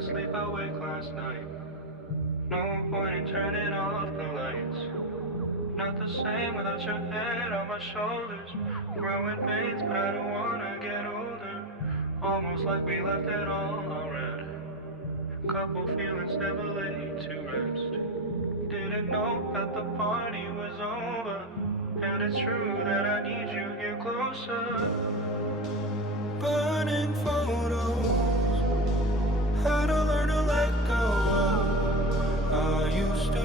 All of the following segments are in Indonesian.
sleep awake last night. No point in turning off the lights. Not the same without your head on my shoulders. Growing pains, but I don't wanna get older. Almost like we left it all on red. Couple feelings never laid to rest. Didn't know that the party was over. And it's true that I need you here closer. Burning photos. How to learn to let go of I used to.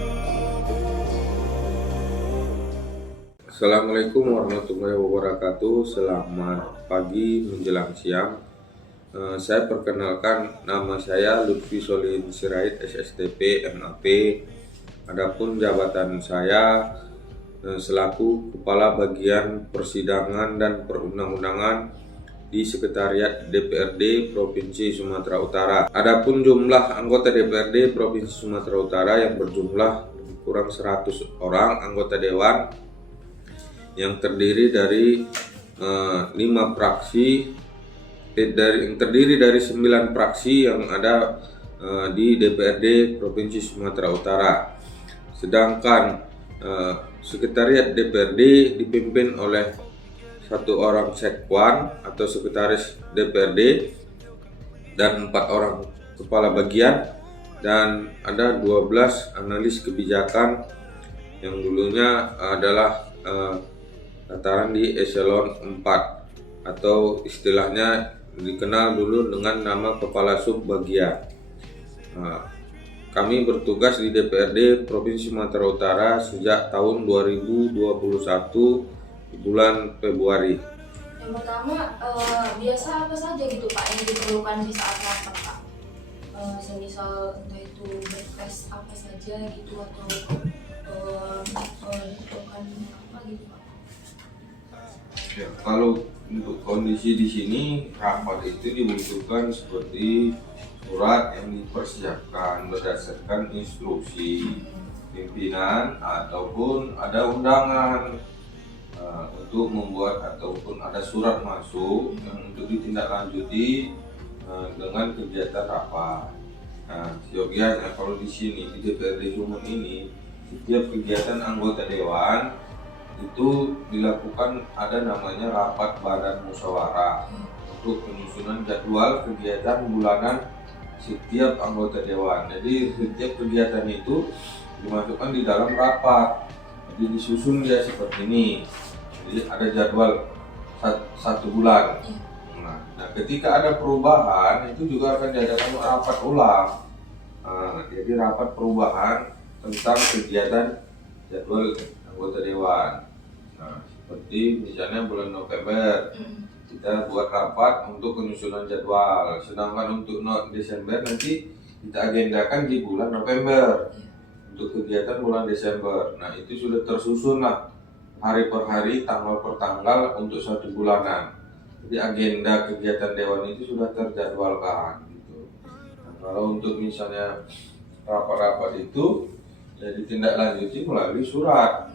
Assalamualaikum warahmatullahi wabarakatuh. Selamat pagi menjelang siang. Saya perkenalkan, nama saya Lutfi Solihin Sirait, SSTP MAP. Adapun jabatan saya selaku Kepala Bagian Persidangan dan Perundang-undangan di Sekretariat DPRD Provinsi Sumatera Utara. Adapun jumlah anggota DPRD Provinsi Sumatera Utara yang berjumlah lebih kurang 100 orang anggota dewan yang terdiri dari 5 fraksi, yang terdiri dari 9 fraksi yang ada di DPRD Provinsi Sumatera Utara. Sedangkan Sekretariat DPRD dipimpin oleh 1 orang sekwan atau sekretaris DPRD dan 4 orang kepala bagian, dan ada 12 analis kebijakan yang dulunya adalah tataran di eselon 4 atau istilahnya dikenal dulu dengan nama kepala sub bagian. Kami bertugas di DPRD Provinsi Sumatera Utara sejak tahun 2021 di bulan Februari. Yang pertama, biasa apa saja gitu Pak yang diperlukan di saat rapat Pak? Semisal entah itu berkas apa saja gitu atau diperlukan apa gitu Pak? Ya, kalau untuk kondisi di sini rapat itu dibutuhkan seperti surat yang dipersiapkan berdasarkan instruksi pimpinan ataupun ada undangan untuk membuat ataupun ada surat masuk yang untuk ditindaklanjuti dengan kegiatan rapat. Nah, seyogianya kalau di sini di DPRD Sumut ini setiap kegiatan anggota dewan itu dilakukan ada namanya rapat badan musyawarah untuk penyusunan jadwal kegiatan bulanan setiap anggota dewan. Jadi setiap kegiatan itu dimasukkan di dalam rapat. Jadi disusun dia seperti ini. Jadi ada jadwal 1 bulan. Nah, ketika ada perubahan itu juga akan diadakan rapat ulang. Jadi rapat perubahan tentang kegiatan jadwal anggota dewan. Nah, seperti misalnya bulan November kita buat rapat untuk penyusunan jadwal. Sedangkan untuk Desember nanti kita agendakan di bulan November untuk kegiatan bulan Desember. Nah, itu sudah tersusun lah hari per hari, tanggal per tanggal untuk 1 bulanan. Jadi agenda kegiatan dewan itu sudah terjadwalkan gitu. Nah, kalau untuk misalnya rapat-rapat itu ya ditindaklanjuti melalui surat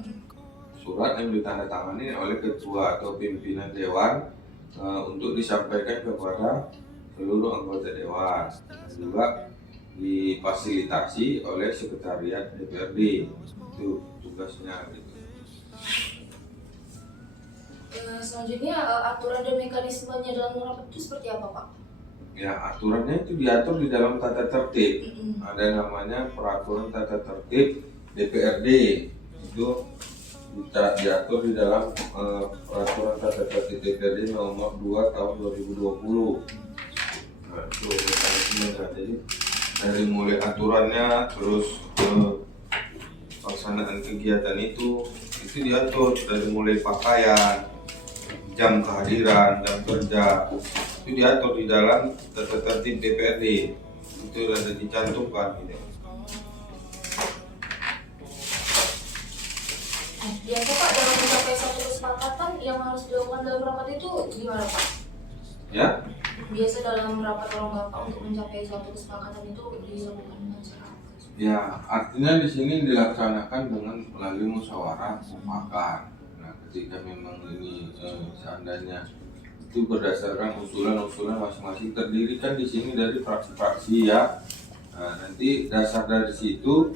yang ditandatangani oleh ketua atau pimpinan dewan untuk disampaikan kepada seluruh anggota dewan, dan juga difasilitasi oleh sekretariat DPRD. Itu tugasnya gitu. Selanjutnya aturan dan mekanismenya dalam rapat itu seperti apa Pak? Ya, aturannya itu diatur di dalam tata tertib. Ada namanya peraturan tata tertib DPRD. Itu diatur di dalam peraturan tata tertib DPRD nomor 2 tahun 2020. Nah, itu mekanismenya. Jadi dari mulai aturannya terus pelaksanaan kegiatan itu diatur dari mulai pakaian, jam kehadiran, jam kerja, itu diatur di dalam tata tertib DPRD. Itu sudah dicantumkan gitu. Biasa Pak dalam mencapai satu kesepakatan yang harus dilakukan dalam rapat itu gimana Pak? Ya? Biasa dalam rapat rongga Pak untuk mencapai suatu kesepakatan itu dilakukan dengan cara apa? Ya, artinya di sini dilaksanakan dengan melalui musyawarah mufakat. Nah, ketika memang ini seandainya itu berdasarkan usulan-usulan masing-masing, terdiri kan di sini dari fraksi-fraksi ya. Nah, nanti dasar dari situ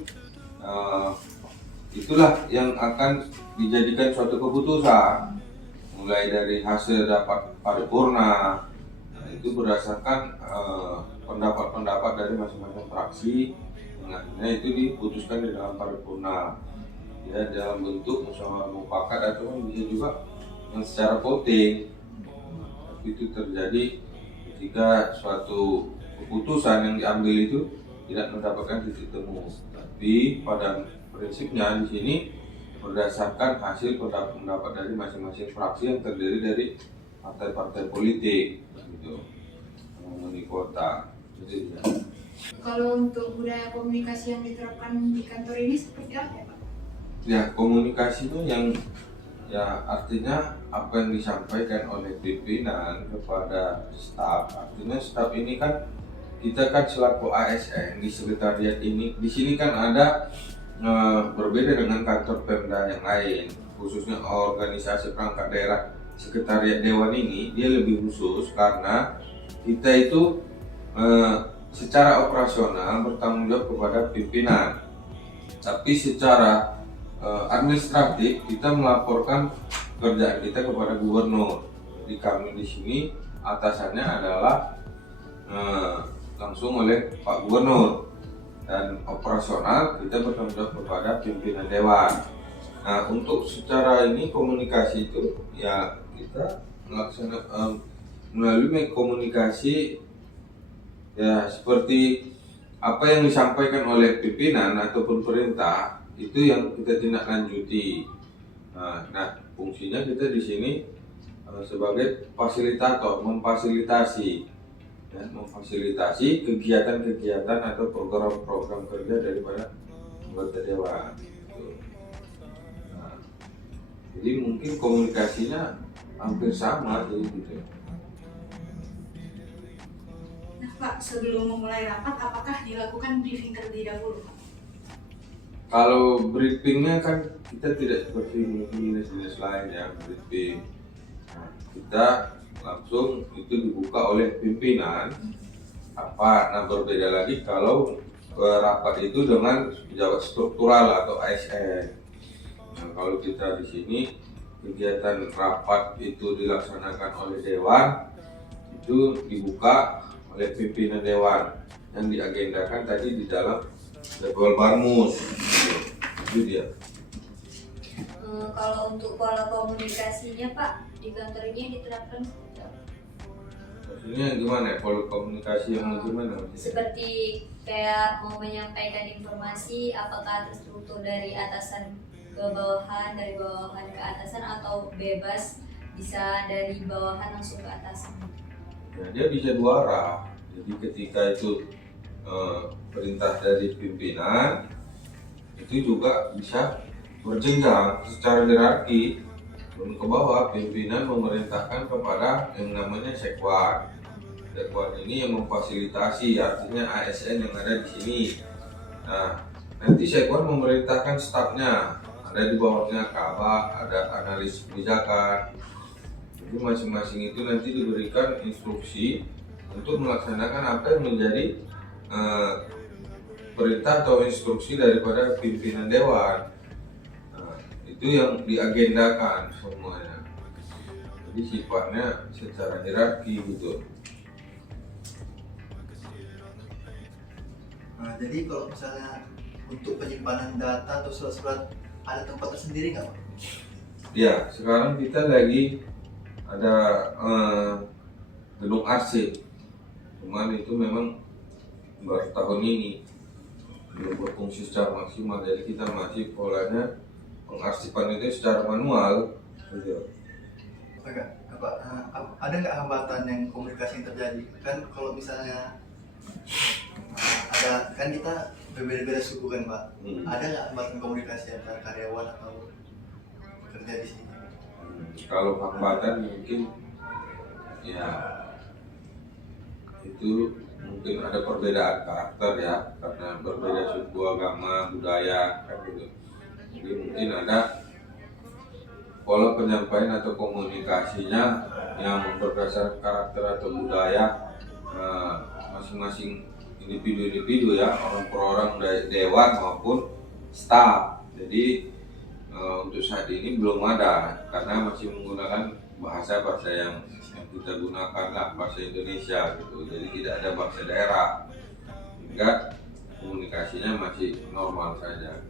itulah yang akan dijadikan suatu keputusan, mulai dari hasil dapat paripurna. Nah, itu berdasarkan pendapat-pendapat dari masing-masing fraksi, yang akhirnya itu diputuskan di dalam paripurna, ya, dalam bentuk musyawarah mufakat atau bisa juga yang secara voting. Tapi itu terjadi ketika suatu keputusan yang diambil itu tidak mendapatkan titik temu. Tapi pada prinsipnya di sini berdasarkan hasil pendapat dari masing-masing fraksi yang terdiri dari partai-partai politik, gitu, mengenai kuota. Jadi, ya. Kalau untuk budaya komunikasi yang diterapkan di kantor ini seperti apa ya Pak? Ya, komunikasinya yang ya artinya apa yang disampaikan oleh pimpinan kepada staf. Artinya staf ini kan kita kan selaku ASN di sekretariat ini, di sini kan ada berbeda dengan kantor Pemda yang lain, khususnya organisasi perangkat daerah. Sekretariat Dewan ini dia lebih khusus karena kita itu secara operasional bertanggung jawab kepada pimpinan, tapi secara administratif kita melaporkan kerjaan kita kepada gubernur. Jadi kami di sini atasannya adalah langsung oleh Pak Gubernur, dan operasional kita bertanggung jawab kepada pimpinan dewan. Nah, untuk secara ini komunikasi itu ya kita melaksanakan melalui komunikasi ya seperti apa yang disampaikan oleh pimpinan ataupun perintah, itu yang kita tindak lanjuti. Nah, fungsinya kita di sini sebagai fasilitator, memfasilitasi kegiatan-kegiatan atau program-program kerja daripada anggota dewan. Nah, jadi mungkin komunikasinya hampir sama, jadi gitu. Nah Pak, sebelum memulai rapat, apakah dilakukan briefing terlebih dahulu? Kalau briefingnya kan kita tidak seperti mungkin dinas-dinas lain ya, briefing. Nah, kita langsung itu dibuka oleh pimpinan. Nah, berbeda lagi kalau rapat itu dengan pejabat struktural atau ASN. Nah, kalau kita di sini kegiatan rapat itu dilaksanakan oleh dewan, itu dibuka oleh pimpinan dewan yang diagendakan tadi di dalam jadwal Barmus. Itu dia. Kalau untuk pola komunikasinya Pak di kantor ini diterapkan Maksudnya gimana ya, pola komunikasi yang gimana? seperti kayak mau menyampaikan informasi, apakah terstruktur dari atasan ke bawahan, dari bawahan ke atasan, atau bebas bisa dari bawahan langsung ke atasan? Ya, dia bisa dua arah. Jadi ketika itu perintah dari pimpinan itu juga bisa berjenjang secara hierarki, turun ke bawah. Pimpinan memerintahkan kepada yang namanya sekwan. Sekwan ini yang memfasilitasi, artinya ASN yang ada di sini. Nah, nanti sekwan memerintahkan stafnya, ada di bawahnya kabak, ada analis kebijakan. Jadi masing-masing itu nanti diberikan instruksi untuk melaksanakan apa yang menjadi perintah atau instruksi daripada pimpinan dewan. Nah, itu yang diagendakan semuanya. Jadi sifatnya secara hierarki gitu. Nah, jadi kalau misalnya untuk penyimpanan data atau surat-surat ada tempat tersendiri nggak Pak? Ya, sekarang kita lagi ada gedung arsip. Cuman itu memang baru tahun ini belum berfungsi secara maksimal, jadi kita masih polanya pengarsipan itu secara manual gitu. Ada nggak hambatan yang komunikasi yang terjadi? Kan kalau misalnya ada, kan kita berbeda-beda suku kan Pak. Ada nggak hambatan komunikasi antara karyawan atau pekerja di sini? Kalau hambatan mungkin ya itu mungkin ada perbedaan karakter ya, karena berbeda suku, agama, budaya kan gitu. Jadi mungkin ada pola penyampaian atau komunikasinya yang berdasarkan karakter atau budaya masing-masing individu-individu ya, orang per orang dari dewan maupun staf. Jadi untuk saat ini belum ada karena masih menggunakan bahasa-bahasa yang kita gunakan lah, bahasa Indonesia gitu. Jadi tidak ada bahasa daerah, sehingga komunikasinya masih normal saja.